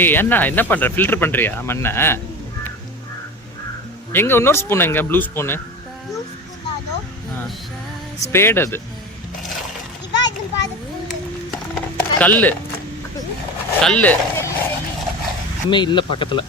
ஏய் என்ன பண்ற? ஃபில்டர் பண்றியா மண்ணை? எங்க இன்னொரு ஸ்பூன் எங்க? Blue spoon. ஸ்பேட் அது. கல்லு கல்லு இனிமே இல்ல பக்கத்துல.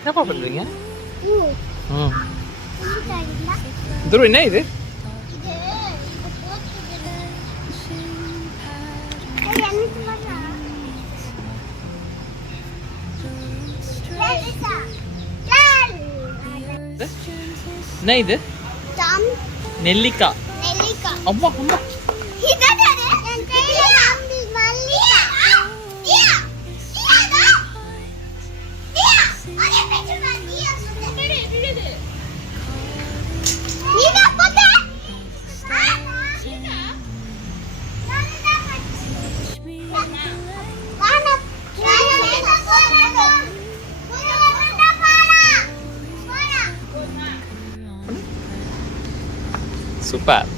என்னப்பா பண்றீங்க? துரு என்ன இது? என்ன இது? நெல்லிக்காய். அம்மா அம்மா சூப்பர்.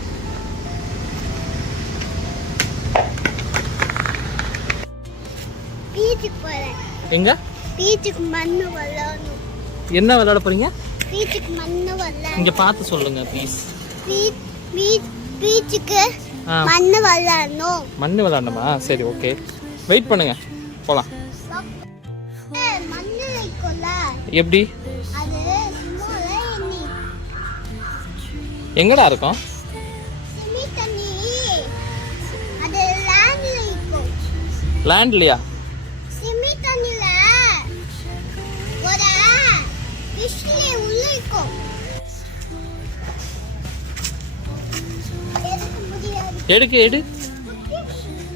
எங்க? பீச்சுக்கு மண்ணு விளையாடணும். என்ன விளையாட போறீங்க? பீச்சுக்கு மண்ணு விளையாடணும். இங்க பார்த்து சொல்லுங்க ப்ளீஸ். பீச்சுக்கு மண்ணு விளையாடணும். மண்ணு விளையாடணுமா? சரி ஓகே, வெயிட் பண்ணுங்க போலாம். மண்ணு வைக்கல. எப்படி? அது எங்கடா இருக்கும்? லேண்ட்லயா? சிமி தண்ணில ஒரு ஃபிஷ்ல உள்ள இருக்கும். எடு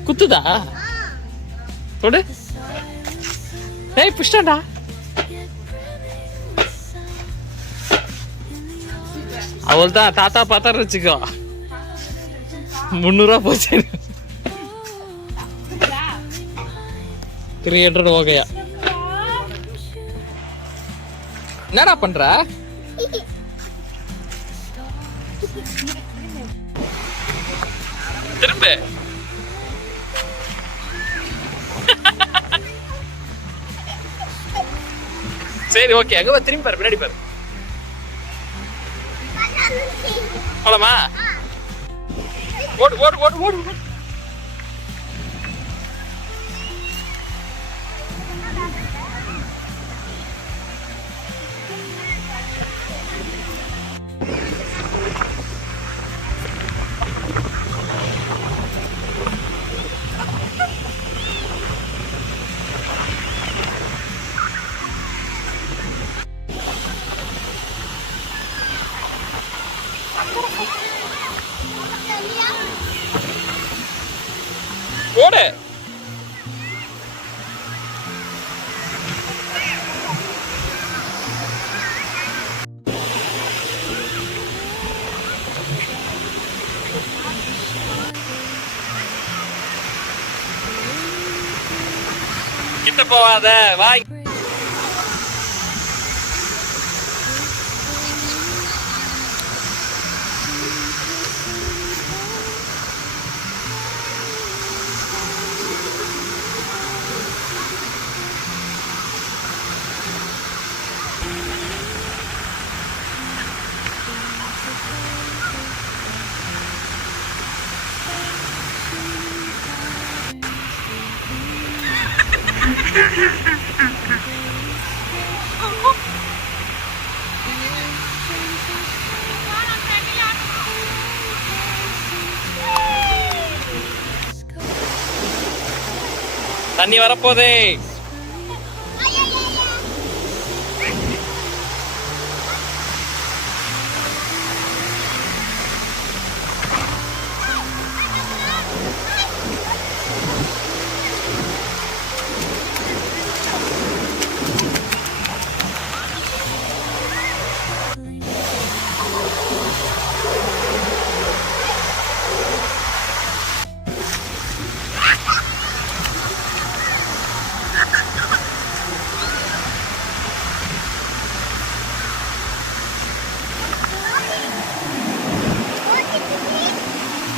குத்துதா? தொடு. ஏய் புஷ்டடா. அவள்தான் தாத்தா பார்த்தா வச்சுக்கோ. 300 ரூபா போச்சு. 300 हो गया. என்னடா பண்ற? திரும்ப. சரி ஓகே, அங்க வா, திரும்பி பாரு, பின்னாடி பாரு. போலாமா? ஓடு ஓடு ஓடு ஓடு. ஓடு. கிட்ட போவாத, வா. தண்ணி வரப்போதே.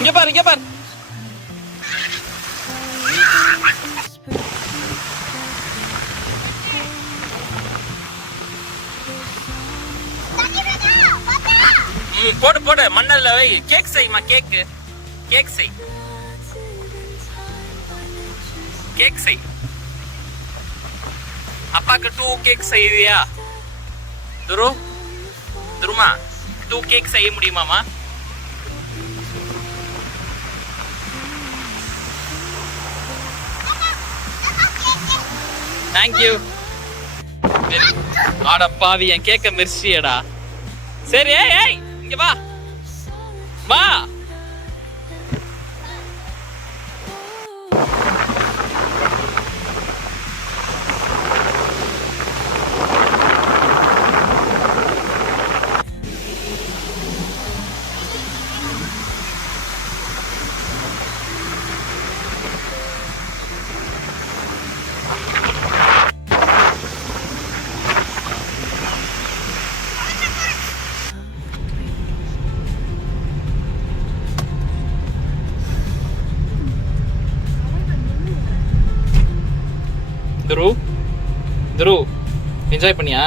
இங்க பாரு இங்க பாரு. போடு போடு மண்ணல்ல வை. கேக் செய்யுமா? கேக் கேக் செய். கேக் செய். அப்பாக்கு 2 கேக் செய்வியா? துரு துருமா 2 கேக் செய்ய முடியுமாமா? தேங்க்யூ. ஆட பாவி, என் கேக்க மெர்சியடா. சரி ஏய் ஏய் இங்க வா வா. துரு துரு என்ஜாய் பண்ணியா?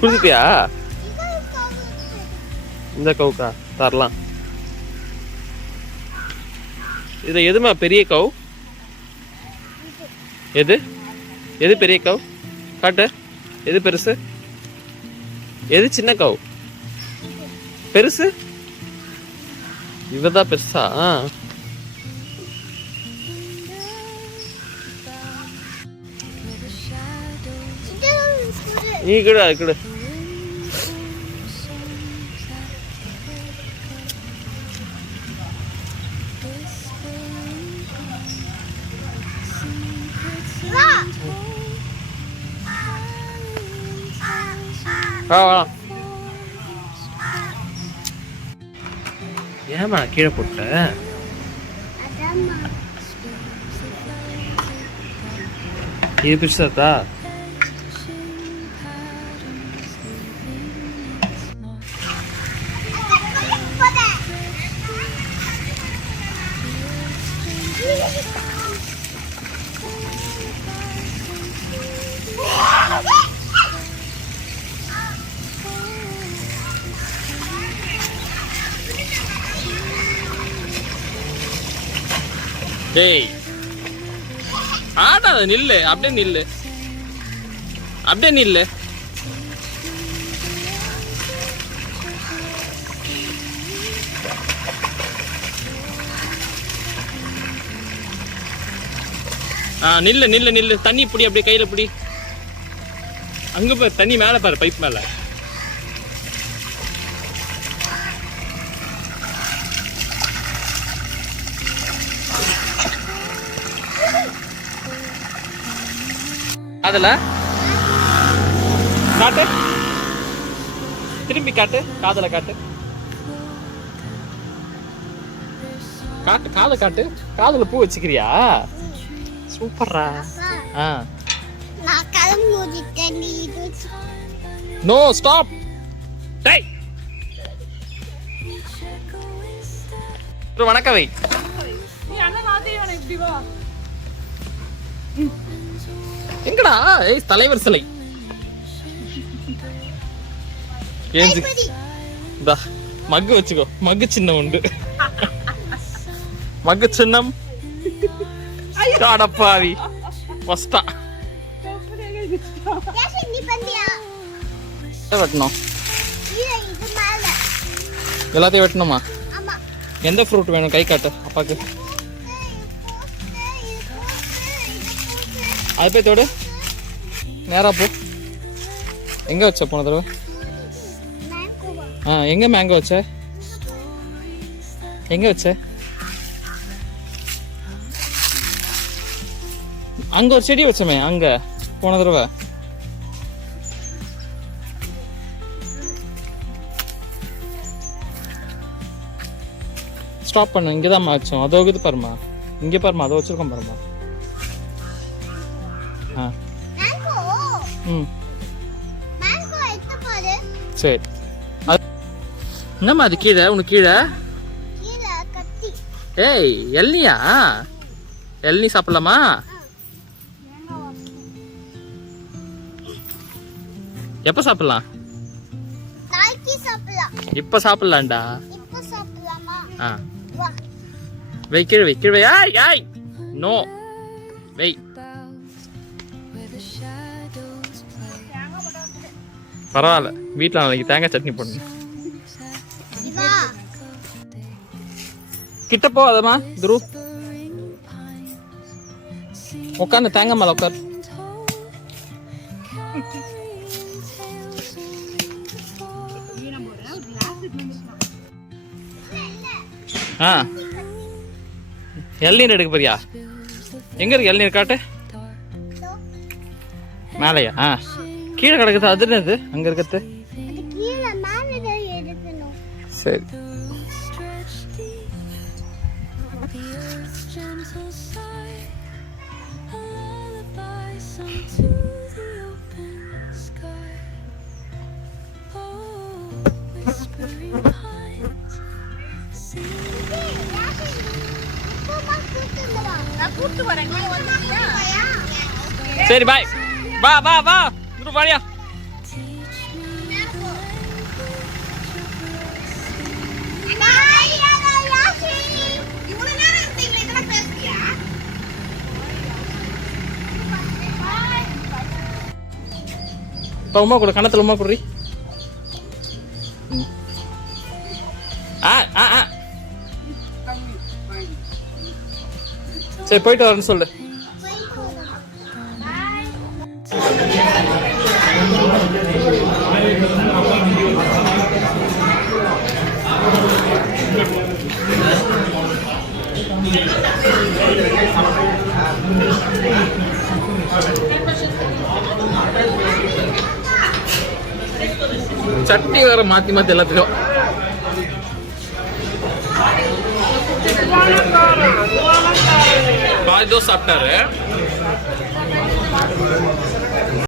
குடிச்சிட்டியா? இந்த கவுக்கா தரலாம். இது எதுமா பெரிய கவு? எது எது பெரிய கவு? காட்டு. எது பெருசு? எது சின்ன கவு? பெருசு இவதான் பெருசா? நீ கூட அது கூட வா. ஏமா கீழே போட்ட? இது பிடிச்சதா? டேய் ஆடாத, நில்லு. அப்படியே நில்லு, அப்படியே நில்லு. நில்லு நில்லு நில்லு. தண்ணி பிடி, அப்படியே கையில பிடி. அங்க பாரு, தண்ணி மேல பாரு, பைப் மேல. அதுல காட்டு, திரும்பி காட்டு, காதல காட்டு, காட்டு கால காட்டு. காதல பூ வச்சுக்கிறியா? சூப்பர்ரா. No stop. டேய் வணக்கம் வை. எங்கடா? ஏய் தலைவர் சிலை. மக்கு வச்சுக்கோ, மக்கு சின்னம் உண்டு. மக்கு சின்னம். அடப்பாவி ஃபஸ்டா வெட்டணும். எல்லாத்தையும் வெட்டணுமா? எந்த ஃப்ரூட் வேணும்? கை காட்டு அப்பாக்கு. அது போய் தோடு. நேரா போ. எங்க வச்ச போன தடவை? எங்க மேங்கோ வச்ச? எங்க வச்ச? அங்க ஒரு செடி வச்சமே, அங்க போன தடவை. ஸ்டாப் பண்ணு. இங்கதான் வச்சோம். அதோ இது பாருமா, இங்க பாருமா, அதை வச்சிருக்கோம் பாருமா. ம் சரி. என்னம்மா அது கீழே உனக்கு கீழே? ஏய் எல்னியா? எல்னி சாப்பிடலாமா? எப்ப சாப்பிடலாம்? இப்ப சாப்பிடலாம்டா. வை கீழே வை கீழே வை. ஆய் ஆய் நோ வை. பரவாயில்ல, வீட்டில் நாளைக்கு தேங்காய் சட்னி போடணும். கிட்ட போகாதம்மா துரு. உட்காந்து தேங்காய் மேல உட்கார். ஆ இளநீர் எடுக்க போறியா? எங்க இருக்கு இளநீர் காட்டு. மேலையா? ஆ கீழே கிடக்குது. அது என்னது அங்க இருக்கிறது? சரி. சரி பாய். வா வா வா வாடியா. இப்போ உமா கூட கணத்துல உமா குடுறி. சரி போயிட்டு வரேன்னு சொல்லு. சட்னி வேற மாத்தி மாத்தி எல்லாத்துக்கும். பாதி தோசை சாப்பிட்டாரு.